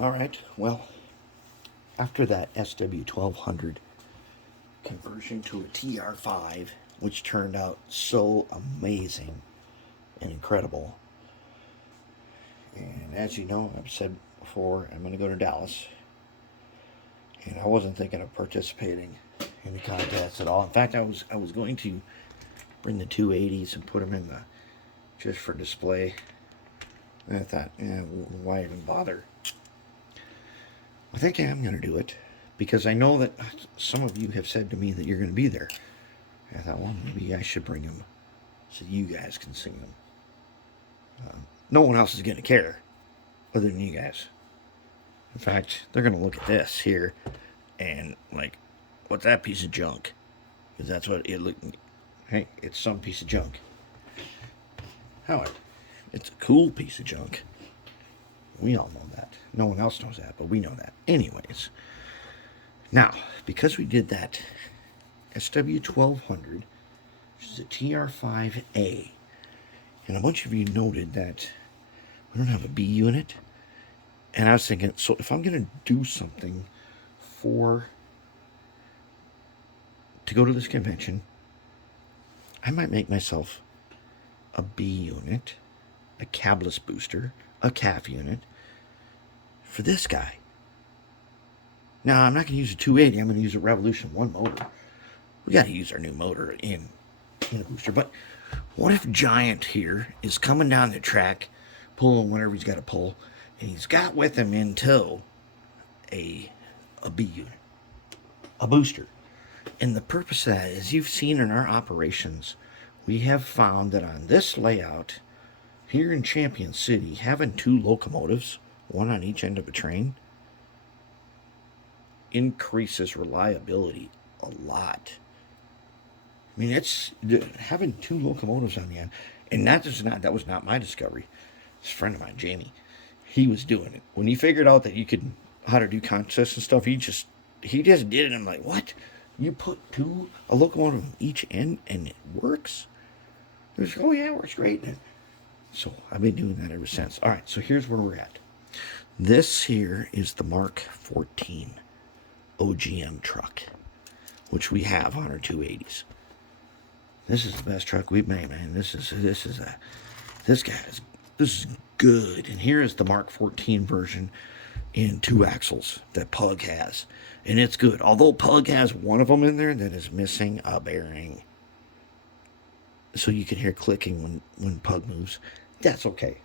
All right, well, after that SW1200 conversion to a TR5, which turned out so amazing and incredible, and as you know, I've said before, I'm going to go to Dallas, and I wasn't thinking of participating in the contest at all. In fact, I was going to bring the 280s and put them in the just for display. And I thought, yeah, why even bother? I think I am going to do it because I know that some of you have said to me that you're going to be there. I thought, well, maybe I should bring them so you guys can sing them. No one else is going to care other than you guys. In fact, they're going to look at this here and like, what's that piece of junk? Because that's what it looked. Hey, it's some piece of junk. However, it's a cool piece of junk. We all know that. No one else knows that, but we know that. Anyways, now, because we did that SW1200, which is a TR5A, and a bunch of you noted that we don't have a B unit, and I was thinking, so if I'm going to do something to go to this convention, I might make myself a B unit, a cabless booster, a CAF unit for this guy. Now, I'm not going to use a 280. I'm going to use a Revolution 1 motor. We got to use our new motor in a booster. But what if Giant here is coming down the track, pulling whatever he's got to pull, and he's got with him in tow a B unit, a booster. And the purpose of that is, you've seen in our operations, we have found that on this layout here in Champion City, having two locomotives, one on each end of a train, increases reliability a lot. I mean, it's having two locomotives on the end, and that was not my discovery. It's a friend of mine, Jamie. He was doing it when he figured out that you could how to do contests and stuff. He just did it. I'm like, what? You put a locomotive on each end and it works? He was like, oh yeah, it works great. So I've been doing that ever since. All right, so here's where we're at. This here is the Mark 14 OGM truck, which we have on our 280s. This is the best truck we've made, man. This is good. And here is the Mark 14 version in 2 axles that Pug has, and it's good. Although Pug has one of them in there that is missing a bearing, so you can hear clicking when Pug moves. That's okay.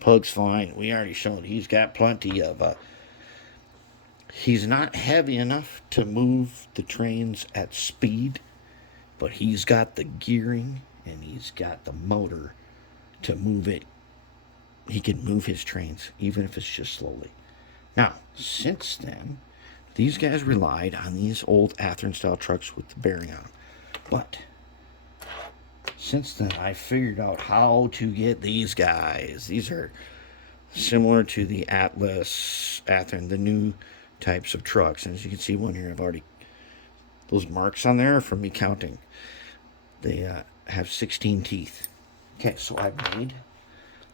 Pug's fine. We already showed he's got plenty of. He's not heavy enough to move the trains at speed, but he's got the gearing and he's got the motor to move it. He can move his trains, even if it's just slowly. Now, since then, these guys relied on these old Athearn-style trucks with the bearing on them. But since then, I figured out how to get these guys. These are similar to the Atlas Athearn, the new types of trucks. And as you can see, one here, those marks on there are from me counting. They have 16 teeth. Okay, so I've made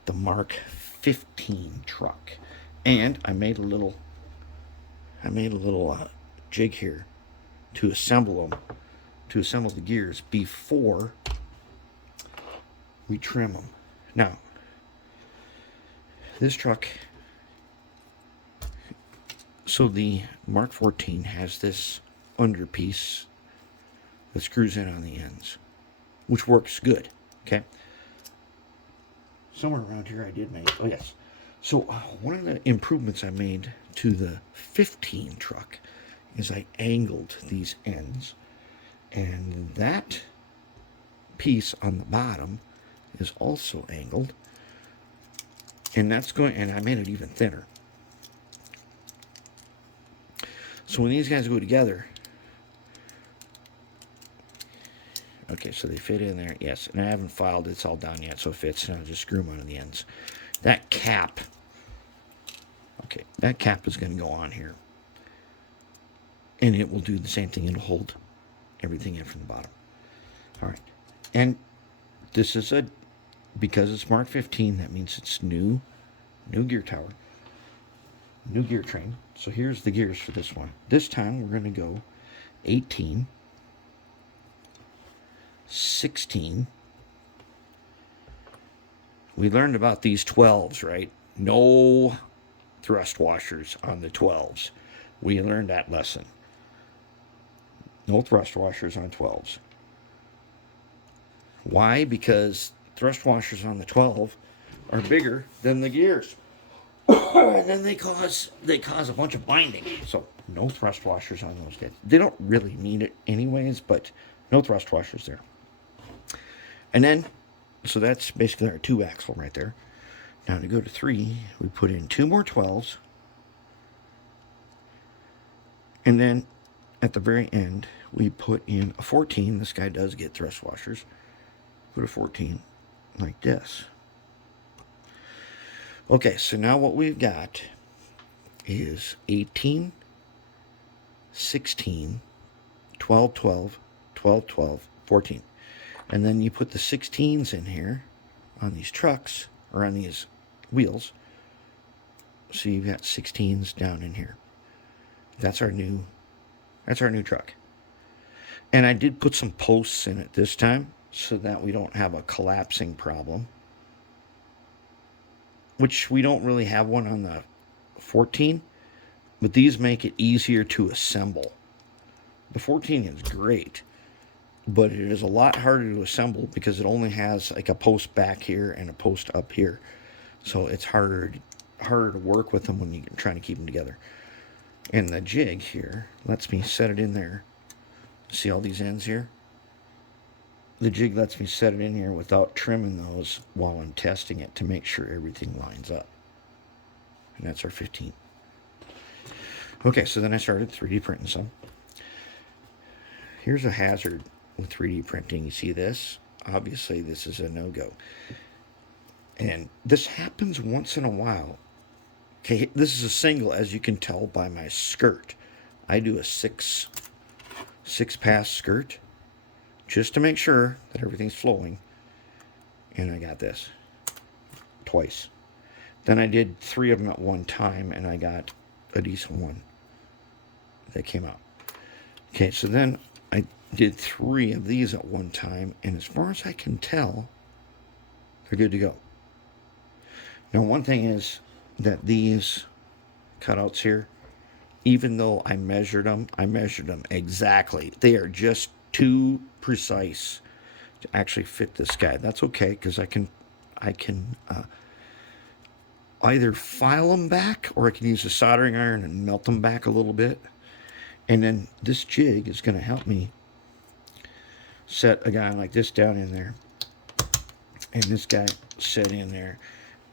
the Mark 15 truck, and I made a little jig here to assemble the gears before we trim them. Now, this truck, so the Mark 14 has this underpiece that screws in on the ends, which works good. Okay. Somewhere around here I did make, oh yes. So one of the improvements I made to the 15 truck is I angled these ends, and that piece on the bottom is also angled, and I made it even thinner. So when these guys go together, okay, so they fit in there, yes, and I haven't filed it's all down yet, so it fits, and I'll just screw them onto the ends. That cap is going to go on here, and it will do the same thing. It'll hold everything in from the bottom. All right, and this is because it's Mark 15, that means it's new gear tower. new gear train. So here's the gears for this one. This time we're going to go 18, 16. We learned about these 12s, right? No thrust washers on the 12s. We learned that lesson. No thrust washers on 12s. Why? Because thrust washers on the 12 are bigger than the gears. And then they cause a bunch of binding. So no thrust washers on those guys. They don't really need it anyways, but no thrust washers there. And then, so that's basically our 2 axle right there. Now to go to 3, we put in 2 more 12s. And then at the very end, we put in a 14. This guy does get thrust washers. Put a 14 like this. Okay, so now what we've got is 18, 16, 12, 12, 12, 12, 14. And then you put the 16s in here on these trucks, or on these wheels. So you've got 16s down in here. That's our new truck. And I did put some posts in it this time so that we don't have a collapsing problem, which we don't really have one on the 14, but these make it easier to assemble. The 14 is great, but it is a lot harder to assemble because it only has like a post back here and a post up here. So it's harder to work with them when you're trying to keep them together. And the jig here lets me set it in there. See all these ends here? The jig lets me set it in here without trimming those while I'm testing it to make sure everything lines up. And that's our 15. Okay, so then I started 3D printing some. Here's a hazard with 3D printing. You see this? Obviously, this is a no-go. And this happens once in a while. Okay, this is a single, as you can tell by my skirt. I do a six pass skirt just to make sure that everything's flowing. And I got this twice. Then I did 3 of them at one time, and I got a decent one that came out. Okay, so then I did 3 of these at one time, and as far as I can tell, they're good to go. Now, one thing is that these cutouts here, even though I measured them exactly. They are just too precise to actually fit this guy. That's okay, because I can either file them back, or I can use a soldering iron and melt them back a little bit. And then this jig is going to help me set a guy like this down in there, and this guy set in there,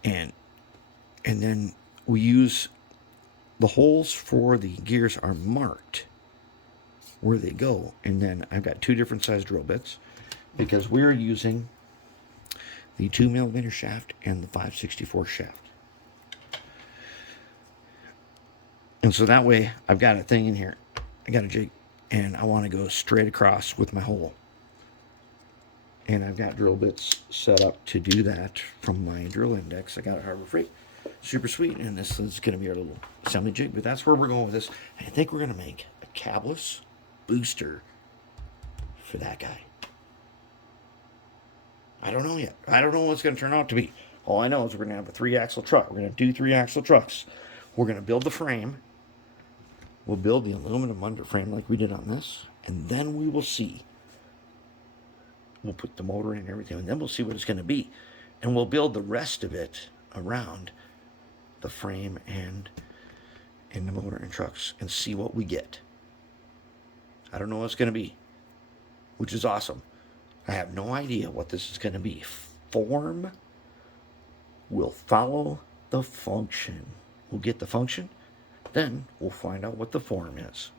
and then we use the holes for the gears are marked where they go. And then I've got 2 different size drill bits because we're using the 2mm shaft and the 5/64 shaft. And so that way I've got a thing in here. I got a jig, and I want to go straight across with my hole. And I've got drill bits set up to do that from my drill index. I got it Harbor Freight. Super sweet. And this is going to be our little assembly jig. But that's where we're going with this. I think we're going to make a cabless booster for that guy. I don't know yet. I don't know what it's going to turn out to be. All I know is we're going to have a 3-axle truck. We're going to do 3-axle trucks. We're going to build the frame. We'll build the aluminum underframe like we did on this. And then we will see. We'll put the motor in and everything, and then we'll see what it's going to be. And we'll build the rest of it around the frame and the motor and trucks and see what we get. I don't know what it's going to be, which is awesome. I have no idea what this is going to be. Form will follow the function. We'll get the function, then we'll find out what the form is.